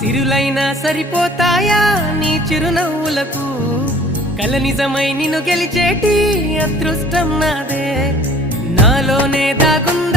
సిరులైనా సరిపోతాయా నీ చిరునవ్వులకు కల నిజమై నిన్ను గెలిచేటి అదృష్టం నాదే నాలోనే దాగున్న